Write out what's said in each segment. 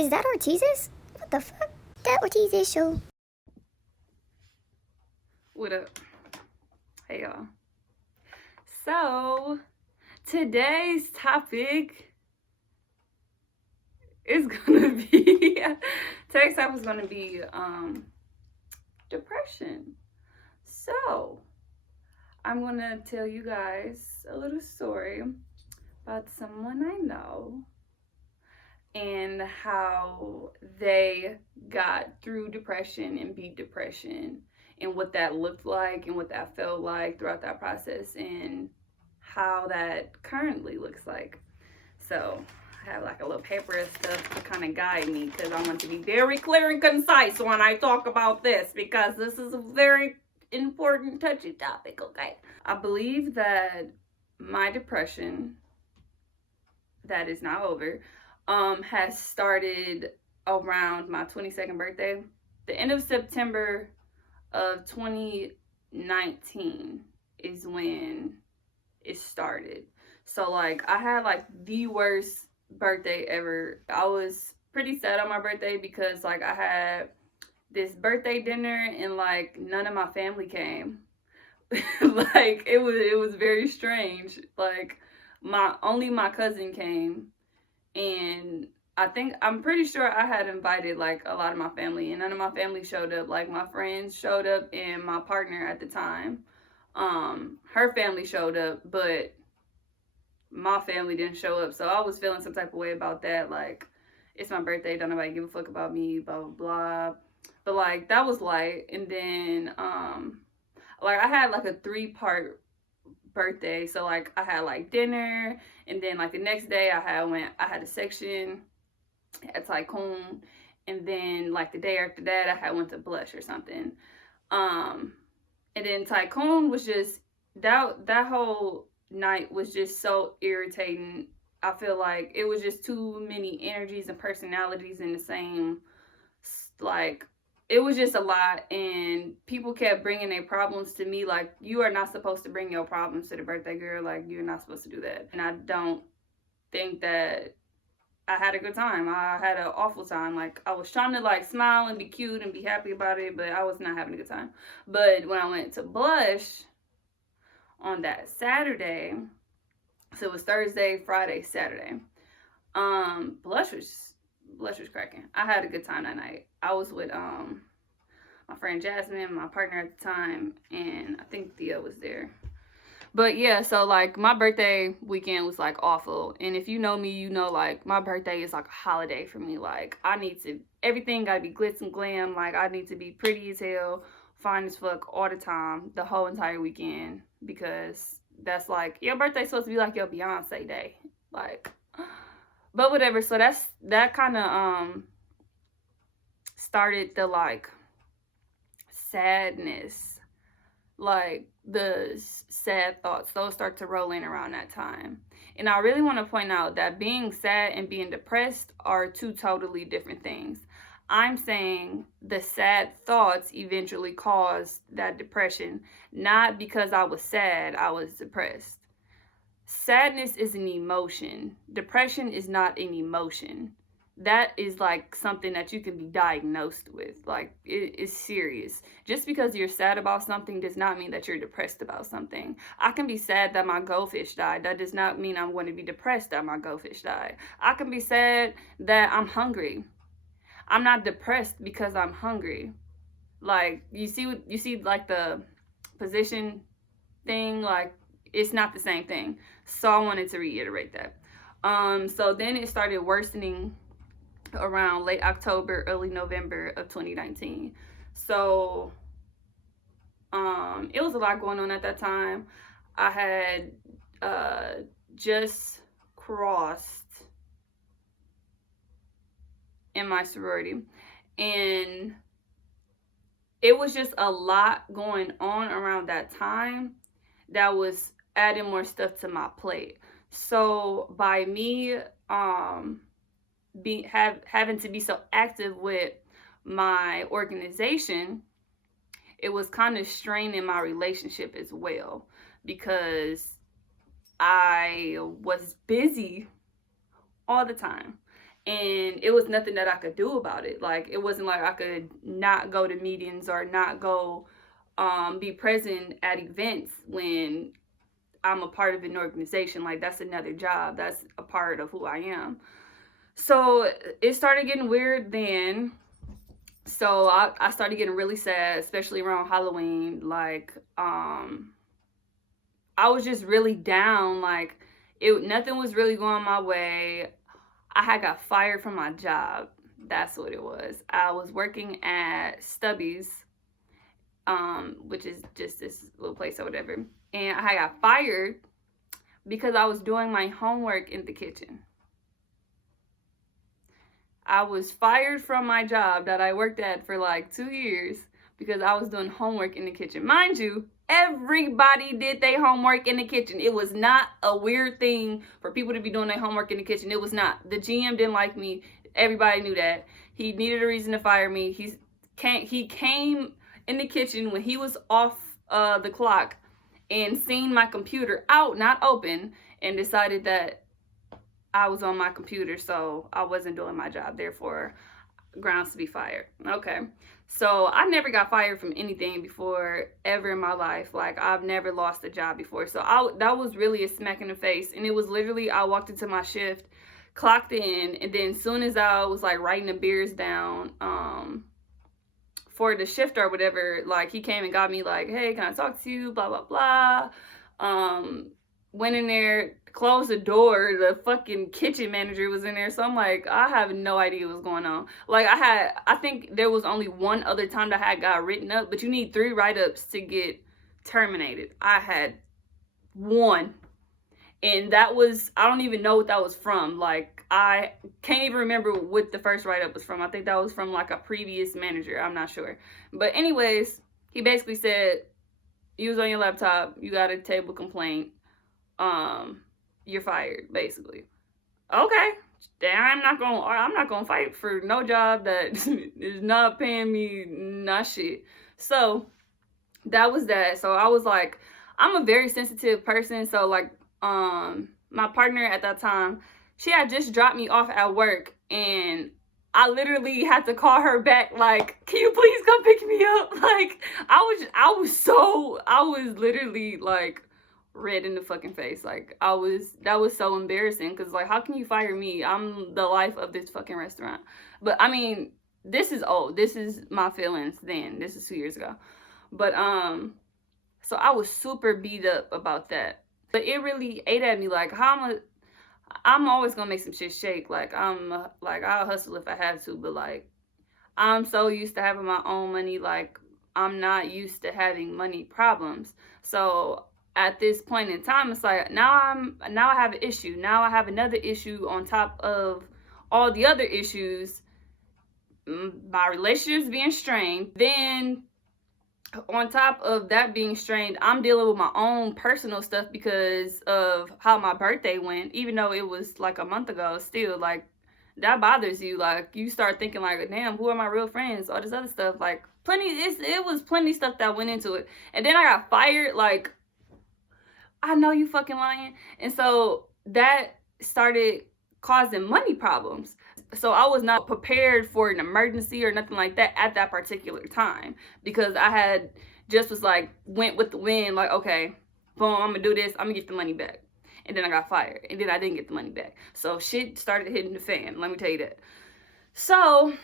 Is that Ortiz's? What the fuck? That Ortiz's show. What up? Hey y'all. So today's topic is gonna be today's topic is gonna be depression. So I'm gonna tell you guys a little story about someone I know and how they got through depression and beat depression and what that looked like and what that felt like throughout that process and how that currently looks like. So I have like a little paper and stuff to kind of guide me because I want to be very clear and concise when I talk about this because this is a very important, touchy topic, okay? I believe that my depression, that is now over, has started around my 22nd birthday. The end of September of 2019 is when it started. So like I had like the worst birthday ever. I was pretty sad on my birthday because like I had this birthday dinner and like none of my family came. Like it was very strange. Like only my cousin came, and I'm pretty sure I had invited like a lot of my family, and none of my family showed up. Like my friends showed up and my partner at the time, her family showed up, but my family didn't show up. So I was feeling some type of way about that. Like, it's my birthday, don't nobody give a fuck about me, blah blah blah. But like that was light. And then like I had like a 3-part birthday. So like I had like dinner, and then like the next day I had a section at Tycoon, and then like the day after that I had went to Blush or something. And then Tycoon was just that whole night was just so irritating. I feel like it was just too many energies and personalities in the same, like it was just a lot, and people kept bringing their problems to me. Like, you are not supposed to bring your problems to the birthday girl. Like, you're not supposed to do that. And I don't think that I had a good time. I had an awful time. Like, I was trying to like smile and be cute and be happy about it, but I was not having a good time. But when I went to Blush on that Saturday, so it was Thursday, Friday, Saturday, Blush was cracking. I had a good time that night. I was with my friend Jasmine, my partner at the time, and I think Thea was there. But yeah, so like my birthday weekend was like awful. And if you know me, you know like my birthday is like a holiday for me. Like everything gotta be glitz and glam. Like I need to be pretty as hell, fine as fuck all the time, the whole entire weekend, because that's like your birthday's supposed to be like your Beyonce day. Like, but whatever. So that kind of started the like sadness, like the sad thoughts, those start to roll in around that time. And I really want to point out that being sad and being depressed are two totally different things. I'm saying the sad thoughts eventually caused that depression, not because I was sad, I was depressed. Sadness is an emotion. Depression is not an emotion. That is like something that you can be diagnosed with. Like, it is serious. Just because you're sad about something does not mean that you're depressed about something. I can be sad that my goldfish died. That does not mean I'm going to be depressed that my goldfish died. I can be sad that I'm hungry. I'm not depressed because I'm hungry. Like, you see like the position thing, like it's not the same thing. So I wanted to reiterate that. So then it started worsening around late October, early November of 2019. So it was a lot going on at that time. I had just crossed in my sorority, and it was just a lot going on around that time that was adding more stuff to my plate. So by me having to be so active with my organization, it was kind of straining my relationship as well, because I was busy all the time. and it was nothing that I could do about it. Like, it wasn't like I could not go to meetings or not go be present at events when I'm a part of an organization. Like, that's another job. That's a part of who I am. So it started getting weird then. So I started getting really sad, especially around Halloween. Like, I was just really down. Like, nothing was really going my way. I had got fired from my job. That's what it was. I was working at Stubby's, which is just this little place or whatever. And I got fired because I was doing my homework in the kitchen. I was fired from my job that I worked at for like 2 years because I was doing homework in the kitchen. Mind you, everybody did their homework in the kitchen. It was not a weird thing for people to be doing their homework in the kitchen. It was not. The GM didn't like me. Everybody knew that. He needed a reason to fire me. He came in the kitchen when he was off the clock and seen my computer out, not open, and decided that I was on my computer, so I wasn't doing my job, therefore grounds to be fired. Okay, so I never got fired from anything before ever in my life. Like, I've never lost a job before, so that was really a smack in the face. And it was literally, I walked into my shift, clocked in, and then as soon as I was like writing the beers down for the shift or whatever, like, he came and got me like, hey, can I talk to you, blah blah blah. Went in there, closed the door. The fucking kitchen manager was in there. So I'm like, I have no idea what's going on. Like, I think there was only one other time that I had got written up, but you need 3 write-ups to get terminated. I had 1. And that was, I don't even know what that was from. Like, I can't even remember what the first write-up was from. I think that was from like a previous manager. I'm not sure. But anyways, he basically said, you was on your laptop, you got a table complaint, you're fired, basically. Okay, I'm not gonna fight for no job that is not paying me not shit. So that was that. So I was like, I'm a very sensitive person. So like, my partner at that time, she had just dropped me off at work, and I literally had to call her back, like, can you please come pick me up? Like, I was literally like red in the fucking face. Like, that was so embarrassing, because like, how can you fire me? I'm the life of this fucking restaurant. But I mean, this is old. This is my feelings then. This is 2 years ago. But so I was super beat up about that. But it really ate at me, like, I'm always gonna make some shit shake. Like, I'll hustle if I have to, but like, I'm so used to having my own money. Like, I'm not used to having money problems. So at this point in time, it's like, now I have an issue. Now I have another issue on top of all the other issues. My relationship's being strained. Then on top of that being strained, I'm dealing with my own personal stuff because of how my birthday went. Even though it was like a month ago, still, like, that bothers you. Like, you start thinking like, damn, who are my real friends? All this other stuff. Like, it was plenty stuff that went into it. And then I got fired. Like, I know you fucking lying. And so that started causing money problems. So I was not prepared for an emergency or nothing like that at that particular time, because I had just was like, went with the wind, like, okay, boom, I'm gonna do this, I'm gonna get the money back. And then I got fired, and then I didn't get the money back. So shit started hitting the fan, let me tell you that. So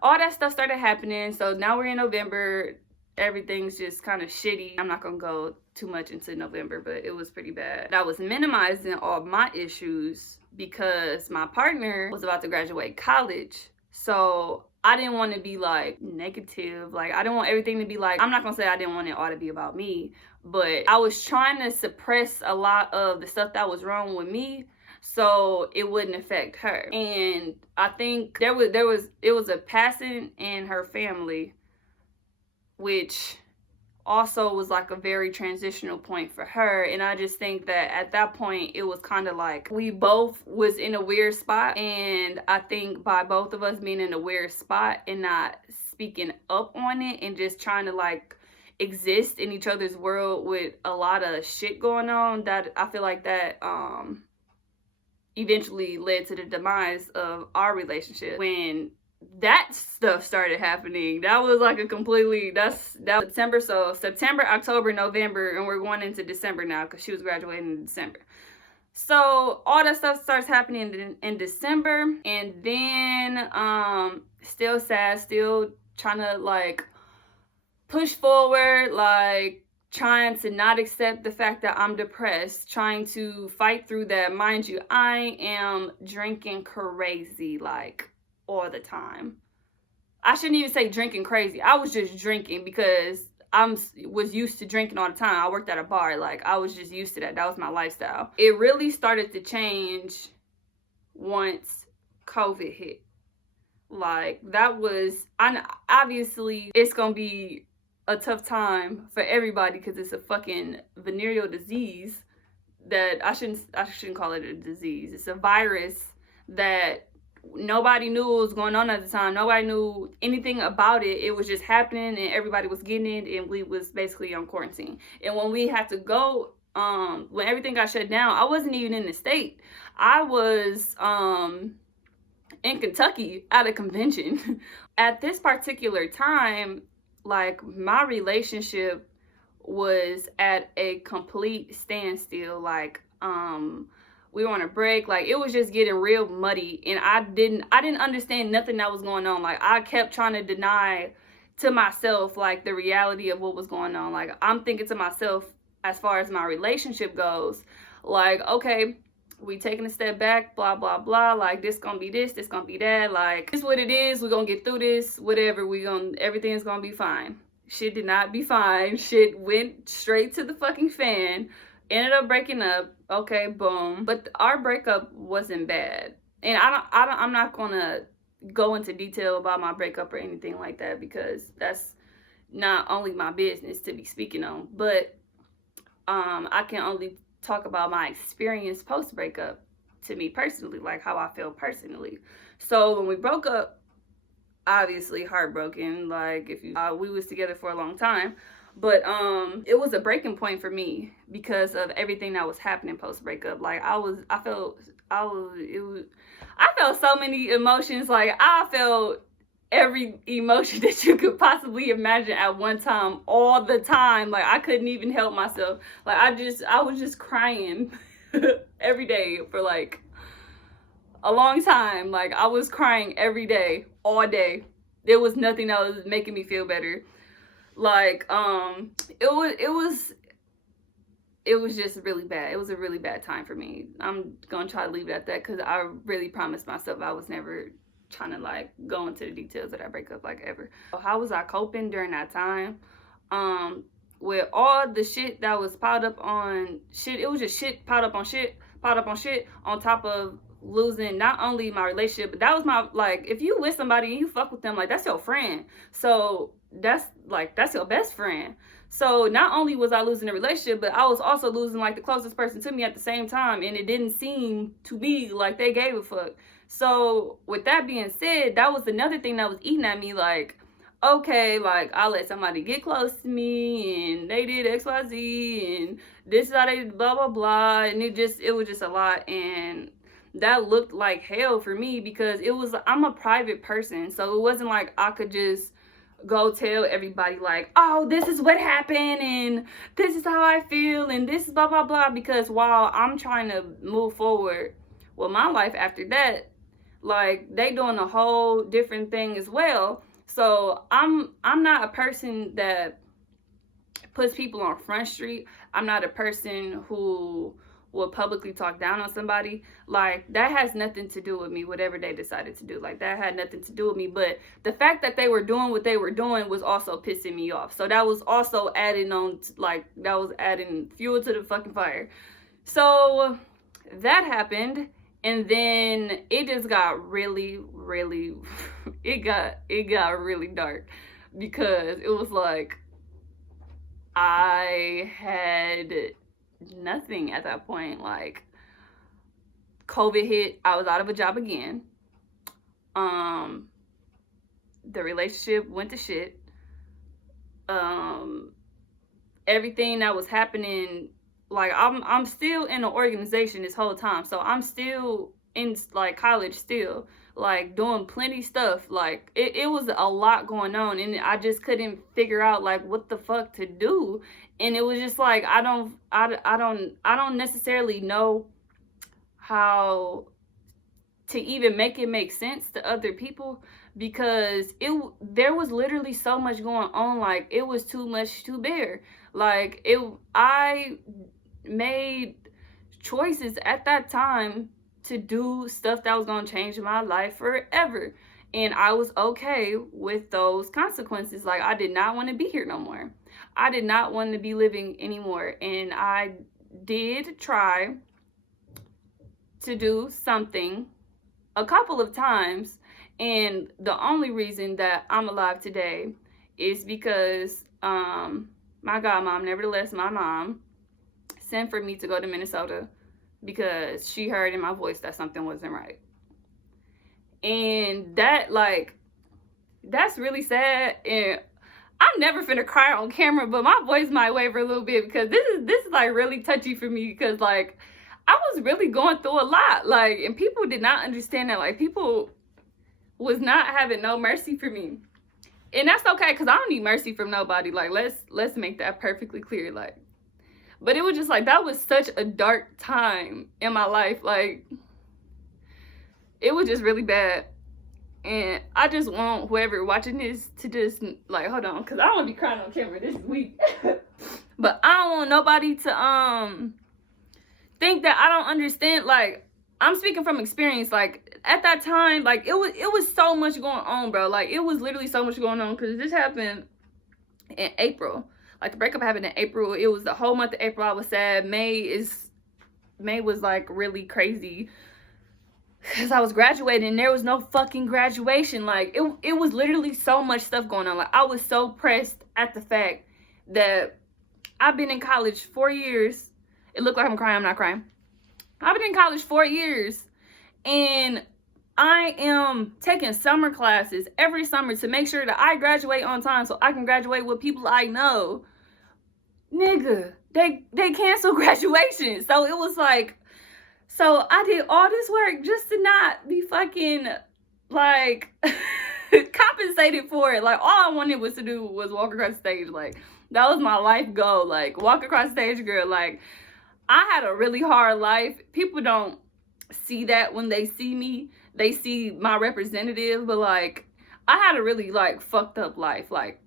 all that stuff started happening. So now we're in November. Everything's just kind of shitty. I'm not gonna go too much into November, but it was pretty bad. I was minimizing all my issues because my partner was about to graduate college. So I didn't want to be like negative. Like, I didn't want everything to be like, I'm not gonna say I didn't want it all to be about me, but I was trying to suppress a lot of the stuff that was wrong with me so it wouldn't affect her. And I think it was a passing in her family, which also was like a very transitional point for her. And I just think that at that point, it was kind of like we both was in a weird spot. And I think by both of us being in a weird spot and not speaking up on it and just trying to like exist in each other's world with a lot of shit going on, that I feel like that eventually led to the demise of our relationship. When that stuff started happening, that was like a completely, that was September. So September, October, November, and we're going into December now because she was graduating in December. So all that stuff starts happening in December, and then still sad, still trying to like push forward, like trying to not accept the fact that I'm depressed, trying to fight through that. Mind you, I am drinking crazy like all the time. I shouldn't even say drinking crazy. I was just drinking because was used to drinking all the time. I worked at a bar. Like, I was just used to that. That was my lifestyle. It really started to change once COVID hit. Like, that was, obviously, it's gonna be a tough time for everybody because it's a fucking venereal disease that I shouldn't call it a disease. It's a virus that nobody knew what was going on at the time. Nobody knew anything about it. It was just happening and everybody was getting it, and we was basically on quarantine. And when we had to go, when everything got shut down, I wasn't even in the state. I was in Kentucky at a convention. At this particular time, like, my relationship was at a complete standstill. Like, we were on a break. Like, it was just getting real muddy, and I didn't understand nothing that was going on. Like, I kept trying to deny to myself like the reality of what was going on. Like, I'm thinking to myself, as far as my relationship goes, like, okay, we taking a step back, blah blah blah, like, this gonna be this gonna be that, like, this is what it is, we're gonna get through this, whatever, everything's gonna be fine. Shit did not be fine. Shit went straight to the fucking fan. Ended up breaking up. Okay, boom. But our breakup wasn't bad. And I'm not gonna go into detail about my breakup or anything like that, because that's not only my business to be speaking on. But I can only talk about my experience post breakup, to me personally, like how I feel personally. So when we broke up, obviously heartbroken. Like, if you we was together for a long time. But it was a breaking point for me because of everything that was happening post breakup. Like, I felt so many emotions. Like, I felt every emotion that you could possibly imagine at one time, all the time. Like, I couldn't even help myself. Like, I was just crying every day for like a long time. Like, I was crying every day, all day. There was nothing that was making me feel better. Like, it was just really bad. It was a really bad time for me. I'm gonna try to leave it at that, because I really promised myself I was never trying to like go into the details of that breakup, like, ever. How was I coping during that time? With all the shit that was piled up on shit, it was just shit piled up on shit, on top of losing not only my relationship, but that was my, like, if you with somebody and you fuck with them, like, that's your friend. So that's your best friend. So not only was I losing a relationship, but I was also losing like the closest person to me at the same time, and it didn't seem to be like they gave a fuck. So with that being said, that was another thing that was eating at me. Like, okay, like, I let somebody get close to me and they did XYZ and this is how they blah blah blah, and it was just a lot. And that looked like hell for me, because I'm a private person, so it wasn't like I could just go tell everybody like, oh, this is what happened and this is how I feel and this is blah blah blah, because while I'm trying to move forward with my life after that, like, they doing a whole different thing as well. So I'm not a person that puts people on Front Street. I'm not a person who will publicly talk down on somebody. Like, that has nothing to do with me, whatever they decided to do. Like, that had nothing to do with me. But the fact that they were doing what they were doing was also pissing me off. So that was also adding on, like, that was adding fuel to the fucking fire. So that happened, and then it just got really it got really dark, because it was like I had nothing at that point. Like, COVID hit, I was out of a job again. The relationship went to shit. Everything that was happening like I'm still in an organization this whole time, so I'm still in like college still, like doing plenty stuff. Like it was a lot going on, and I just couldn't figure out like what the fuck to do. And it was just like I don't necessarily know how to even make it make sense to other people, because there was literally so much going on. Like it was too much to bear. Like I made choices at that time to do stuff that was going to change my life forever, and I was okay with those consequences. Like I did not want to be here no more. I did not want to be living anymore, and I did try to do something a couple of times, and the only reason that I'm alive today is because my godmom, nevertheless my mom, sent for me to go to Minnesota because she heard in my voice that something wasn't right. And that, like, that's really sad. And I'm never finna cry on camera, but my voice might waver a little bit because this is like really touchy for me, because like I was really going through a lot, like, and people did not understand that. Like people was not having no mercy for me, and that's okay, because I don't need mercy from nobody. Like let's make that perfectly clear. Like, but it was just like that was such a dark time in my life. Like it was just really bad. And I just want whoever watching this to just like, hold on, because I don't want to be crying on camera. This is weak. But I don't want nobody to think that I don't understand. Like I'm speaking from experience. Like at that time, like it was so much going on, bro. Like it was literally so much going on, because this happened in April. Like the breakup happened in April. It was the whole month of April I was sad. May was like really crazy, because I was graduating and there was no fucking graduation. Like it was literally so much stuff going on. Like I was so pressed at the fact that I've been in college 4 years. It looked like I'm crying. I'm not crying. I've been in college 4 years, and I am taking summer classes every summer to make sure that I graduate on time so I can graduate with people I know. Nigga, they canceled graduation. So it was like, so I did all this work just to not be fucking like compensated for it. Like all I wanted was to do was walk across the stage. Like that was my life goal. Like walk across the stage, girl. Like I had a really hard life. People don't see that when they see me. They see my representative, but like I had a really like fucked up life. Like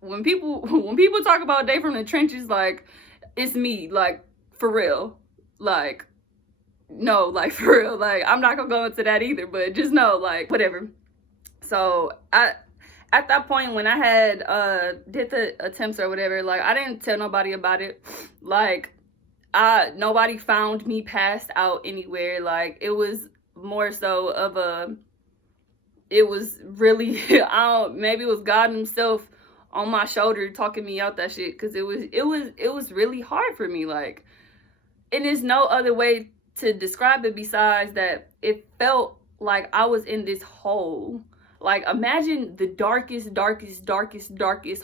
when people talk about Day from the Trenches, like it's me, like for real. Like no, like for real. Like I'm not gonna go into that either, but just know, like whatever. So at that point when I had did the attempts or whatever, like I didn't tell nobody about it. Like nobody found me passed out anywhere. Like it was more so of it was really maybe it was God himself on my shoulder talking me out that shit, because it was really hard for me. Like, and there's no other way to describe it besides that it felt like I was in this hole. Like imagine the darkest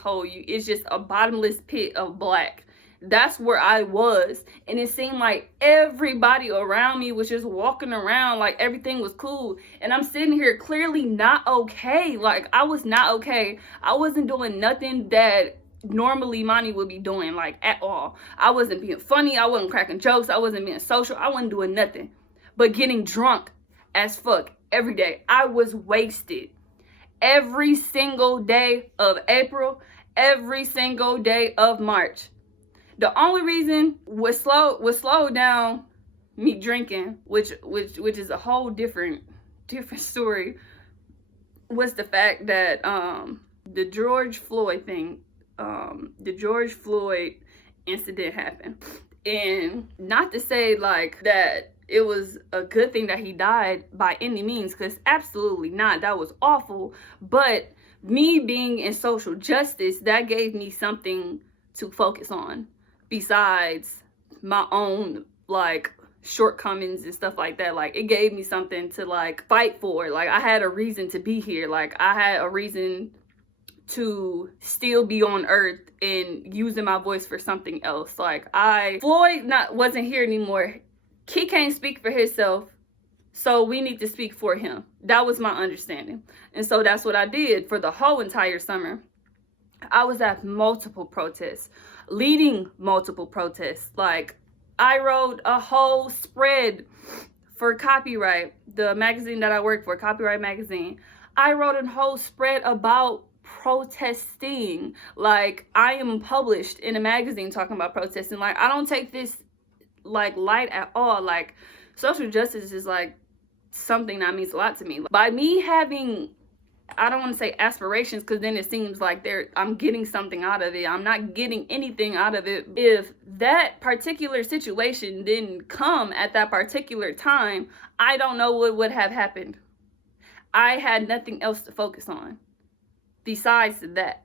hole. It's just a bottomless pit of black. That's where I was, and it seemed like everybody around me was just walking around like everything was cool, and I'm sitting here clearly not okay. Like I was not okay. I wasn't doing nothing that normally Monty would be doing, like at all. I wasn't being funny. I wasn't cracking jokes. I wasn't being social. I wasn't doing nothing but getting drunk as fuck every day. I was wasted every single day of April, every single day of March. The only reason was slowed down me drinking, which is a whole different story, was the fact that the George Floyd thing, the George Floyd incident happened. And not to say like that it was a good thing that he died by any means, because absolutely not. That was awful. But me being in social justice, that gave me something to focus on besides my own like shortcomings and stuff like that. Like it gave me something to like fight for. Like I had a reason to be here. Like I had a reason to still be on earth and using my voice for something else. Like, Floyd wasn't here anymore. He can't speak for himself, so we need to speak for him. That was my understanding. And so that's what I did for the whole entire summer. I was at multiple protests, leading multiple protests. Like, I wrote a whole spread for Copyright, the magazine that I work for, Copyright Magazine. I wrote a whole spread about protesting. Like, I am published in a magazine talking about protesting. Like, I don't take this like light at all. Like, social justice is like something that means a lot to me. By me having, I don't want to say aspirations, because then it seems like I'm getting something out of it. I'm not getting anything out of it. If that particular situation didn't come at that particular time, I don't know what would have happened. I had nothing else to focus on besides that.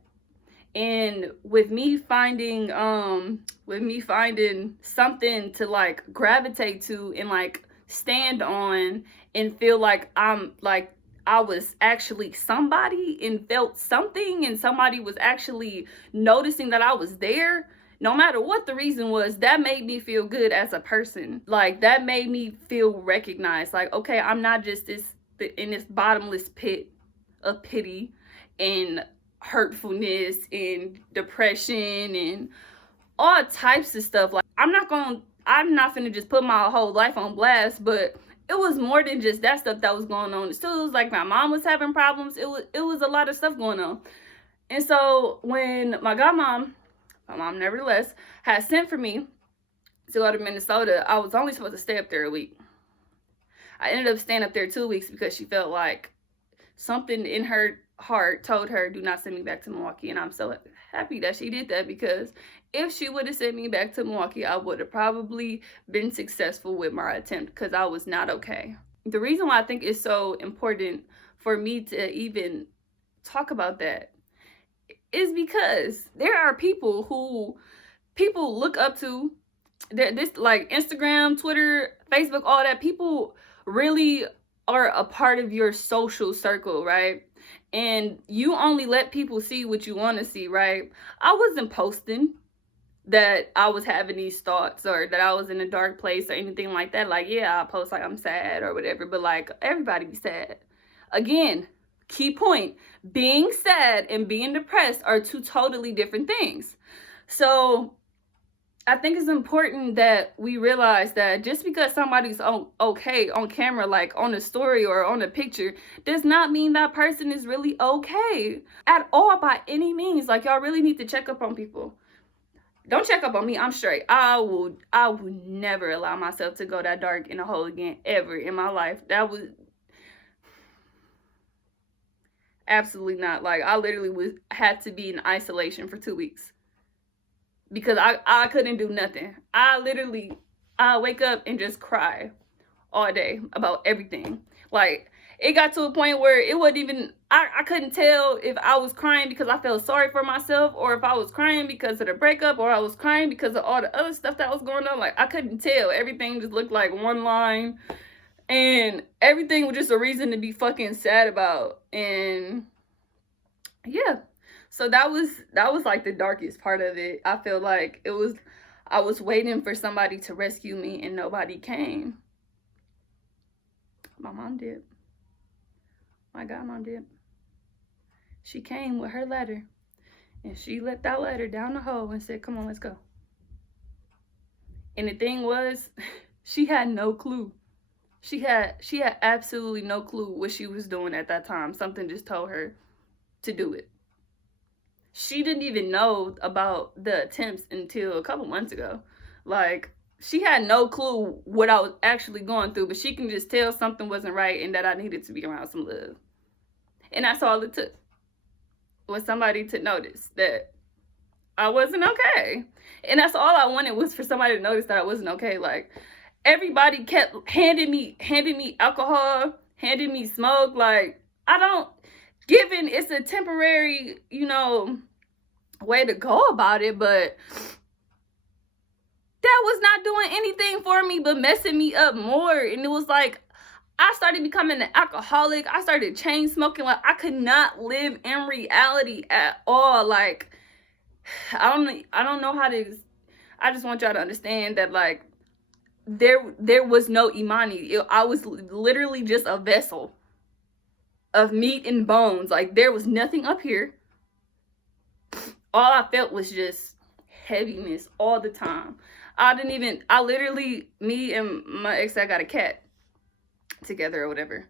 And with me finding something to like gravitate to and like stand on and feel like I was actually somebody and felt something, and somebody was actually noticing that I was there, no matter what the reason was, that made me feel good as a person. Like, that made me feel recognized. Like, okay, I'm not just in this bottomless pit of pity and hurtfulness and depression and all types of stuff. Like, I'm not finna just put my whole life on blast, but it was more than just that stuff that was going on. Still, it was like my mom was having problems. It was a lot of stuff going on. And so when my mom nevertheless had sent for me to go to Minnesota, I was only supposed to stay up there a week. I ended up staying up there 2 weeks because she felt like something in her heart told her, do not send me back to Milwaukee. And I'm so happy that she did that, because if she would have sent me back to Milwaukee, I would have probably been successful with my attempt, because I was not okay. The reason why I think it's so important for me to even talk about that is because there are people who people look up to. This, like Instagram, Twitter, Facebook, all that, people really are a part of your social circle, right? And you only let people see what you want to see, right? I wasn't posting that I was having these thoughts or that I was in a dark place or anything like that. Like, yeah, I post like I'm sad or whatever, but like, everybody be sad. Again, key point, being sad and being depressed are two totally different things. So I think it's important that we realize that just because somebody's okay on camera, like on a story or on a picture, does not mean that person is really okay at all by any means. Like, y'all really need to check up on people. Don't check up on me. I'm straight. I would never allow myself to go that dark in a hole again, ever in my life. That was absolutely not. Like, I literally had to be in isolation for 2 weeks. Because I couldn't do nothing. I wake up and just cry all day about everything. Like, it got to a point where it wasn't even, I couldn't tell if I was crying because I felt sorry for myself, or if I was crying because of the breakup, or I was crying because of all the other stuff that was going on. Like, I couldn't tell. Everything just looked like one line, and everything was just a reason to be fucking sad about. And yeah. So that was like the darkest part of it. I feel like I was waiting for somebody to rescue me and nobody came. My mom did. My godmom did. She came with her letter, and she let that letter down the hole and said, come on, let's go. And the thing was, she had no clue. She had absolutely no clue what she was doing at that time. Something just told her to do it. She didn't even know about the attempts until a couple months ago. Like, she had no clue what I was actually going through, but she can just tell something wasn't right and that I needed to be around some love. And that's all it took, was somebody to notice that I wasn't okay. And that's all I wanted, was for somebody to notice that I wasn't okay. Like, everybody kept handing me alcohol, handing me smoke. Like, given it's a temporary, way to go about it, but that was not doing anything for me but messing me up more. And it was like, I started becoming an alcoholic. I started chain smoking. Like, I could not live in reality at all. Like, I don't know how to. I just want y'all to understand that, like, there was no Imani. I was literally just a vessel of meat and bones. Like, there was nothing up here. All I felt was just heaviness all the time. I literally, me and my ex, I got a cat together or whatever.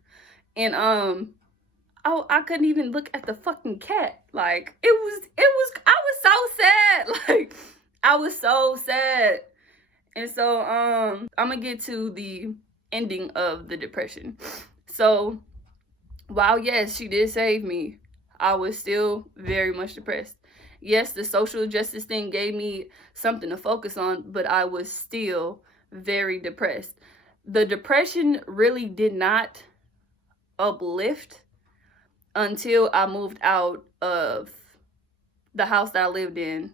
And I couldn't even look at the fucking cat. Like, I was so sad. Like, I was so sad. And so I'm gonna get to the ending of the depression. So while yes, she did save me, I was still very much depressed. Yes, the social justice thing gave me something to focus on, but I was still very depressed. The depression really did not uplift until I moved out of the house that I lived in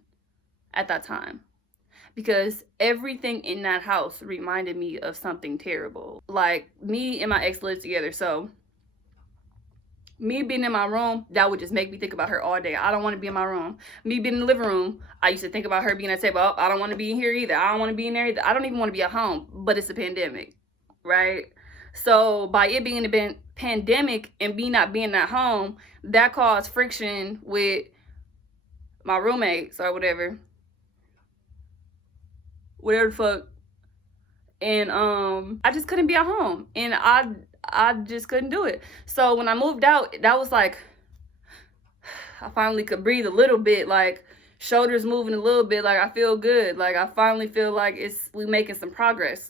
at that time. Because everything in that house reminded me of something terrible. Like, me and my ex lived together, so me being in my room, that would just make me think about her all day. I don't want to be in my room. Me being in the living room, I used to think about her being at the table. Oh, I don't want to be in here either. I don't want to be in there either. I don't even want to be at home, but it's a pandemic, right? So by it being a pandemic and me not being at home, that caused friction with my roommates or whatever the fuck. And I just couldn't be at home, and I just couldn't do it. So when I moved out, that was like, I finally could breathe a little bit, like shoulders moving a little bit, like I feel good, like I finally feel like we making some progress.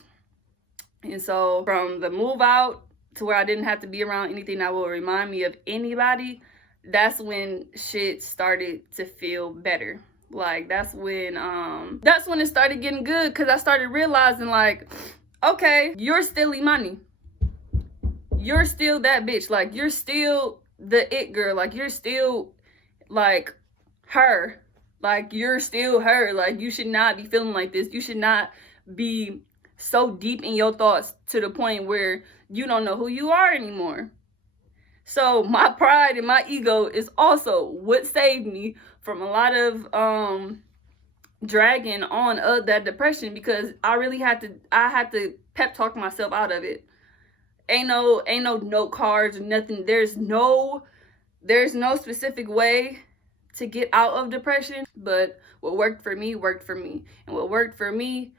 And so from the move out to where I didn't have to be around anything that will remind me of anybody, that's when shit started to feel better. Like, that's when it started getting good, because I started realizing, like, okay, you're still Imani. You're still that bitch. Like, you're still the it girl. Like, you're still, like, her. Like, you're still her. Like, you should not be feeling like this. You should not be so deep in your thoughts to the point where you don't know who you are anymore. So my pride and my ego is also what saved me from a lot of dragging on that depression, because I had to pep talk myself out of it. Ain't no note cards or nothing. There's no specific way to get out of depression, but what worked for me. And what worked for me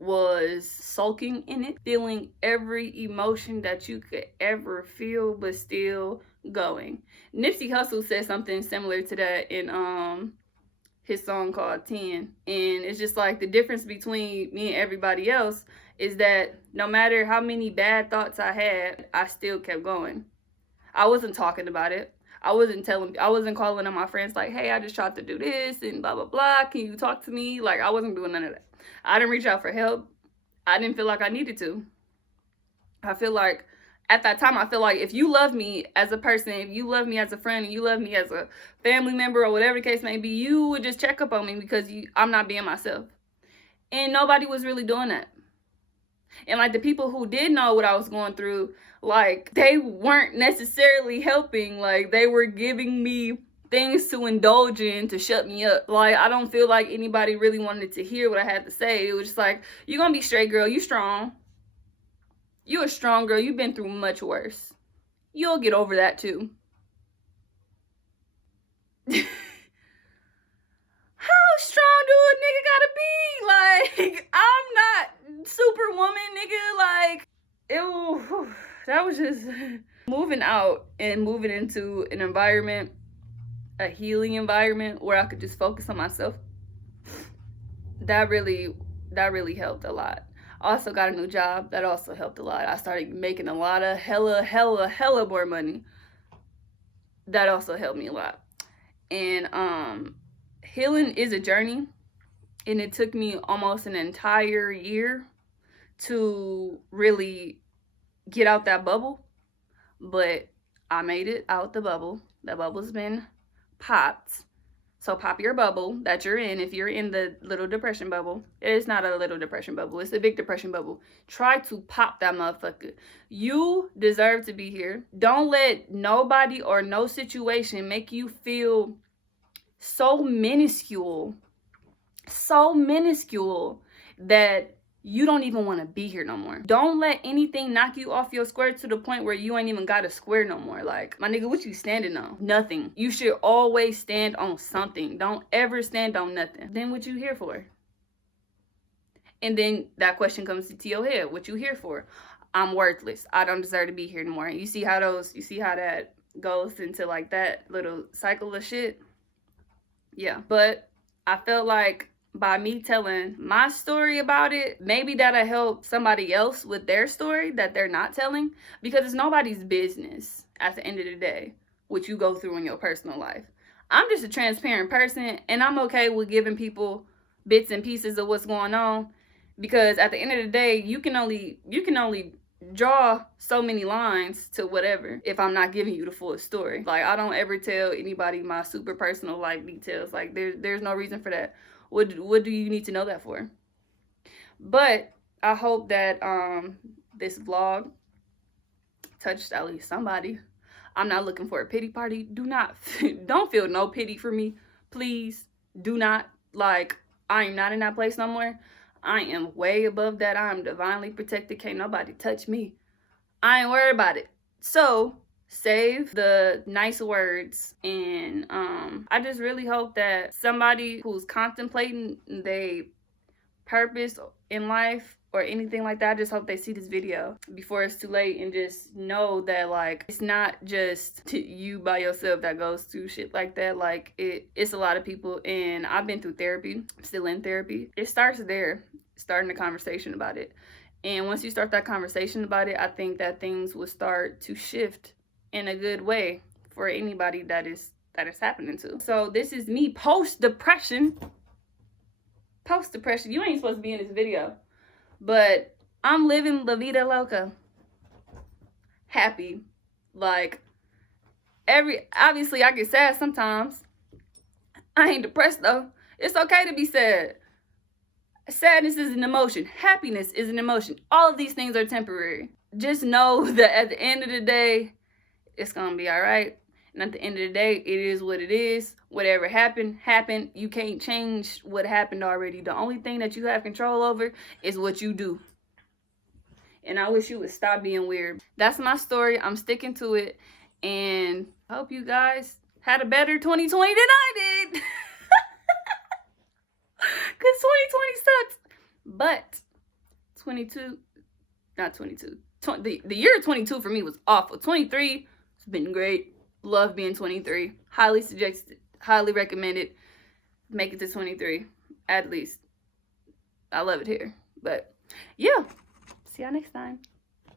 was sulking in it, feeling every emotion that you could ever feel, but still going. Nipsey Hussle said something similar to that in his song called 10. And it's just like, the difference between me and everybody else is that no matter how many bad thoughts I had, I still kept going. I wasn't talking about it. I wasn't calling on my friends like, hey, I just tried to do this and blah, blah, blah. Can you talk to me? Like, I wasn't doing none of that. I didn't reach out for help. I didn't feel like I needed to. I feel like at that time, I feel like if you love me as a person, if you love me as a friend, and you love me as a family member or whatever the case may be, you would just check up on me because I'm not being myself. And nobody was really doing that. And like, the people who did know what I was going through, like, they weren't necessarily helping. Like, they were giving me things to indulge in to shut me up. Like, I don't feel like anybody really wanted to hear what I had to say. It was just like, you're gonna be straight, girl. You strong. You a strong girl. You've been through much worse. You'll get over that too. How strong do a nigga gotta be? Like, I'm not Superwoman, nigga. Like, ew, that was just moving out and moving into an environment, a healing environment where I could just focus on myself. That really helped a lot. I also got a new job. That also helped a lot. I started making a lot of hella more money. That also helped me a lot. And healing is a journey, and it took me almost an entire year to really get out that bubble, but I made it out the bubble. That bubble's been popped, So pop your bubble that you're in. If you're in the little depression bubble, it's not a little depression bubble, it's a big depression bubble. Try to pop that motherfucker. You deserve to be here. Don't let nobody or no situation make you feel so minuscule that you don't even want to be here no more. Don't let anything knock you off your square to the point where you ain't even got a square no more. Like, my nigga, what you standing on? Nothing. You should always stand on something. Don't ever stand on nothing. Then what you here for? And then that question comes to your head. What you here for? I'm worthless. I don't deserve to be here anymore. You see how that goes into like that little cycle of shit? Yeah. But I felt like by me telling my story about it, maybe that'll help somebody else with their story that they're not telling, because it's nobody's business at the end of the day what you go through in your personal life. I'm just a transparent person, and I'm okay with giving people bits and pieces of what's going on, because at the end of the day, you can only draw so many lines to whatever if I'm not giving you the full story. Like, I don't ever tell anybody my super personal life details. Like, there's no reason for that. What do you need to know that for? But I hope that this vlog touched at least somebody. I'm not looking for a pity party. Don't feel no pity for me. Please do not. Like, I am not in that place no more. I am way above that. I am divinely protected. Can't nobody touch me. I ain't worried about it. So save the nice words, and I just really hope that somebody who's contemplating their purpose in life or anything like that, I just hope they see this video before it's too late and just know that, like, it's not just you by yourself that goes through shit like that. Like, it's a lot of people, and I've been through therapy. I'm still in therapy. It starts there, starting a conversation about it. And once you start that conversation about it, I think that things will start to shift in a good way for anybody that is happening to. So this is me post-depression. You ain't supposed to be in this video, but I'm living la vida loca. Happy. Like, obviously I get sad sometimes. I ain't depressed though. It's okay to be sad. Sadness is an emotion. Happiness is an emotion. All of these things are temporary. Just know that at the end of the day, it's gonna be all right. And at the end of the day, it is what it is. Whatever happened. You can't change what happened already. The only thing that you have control over is what you do. And I wish you would stop being weird. That's my story. I'm sticking to it. And I hope you guys had a better 2020 than I did. Because 2020 sucks. But the year 22 for me was awful. 23 has been great. Love being 23. Highly suggested. Highly recommended. Make it to 23. At least. I love it here. But yeah. See y'all next time.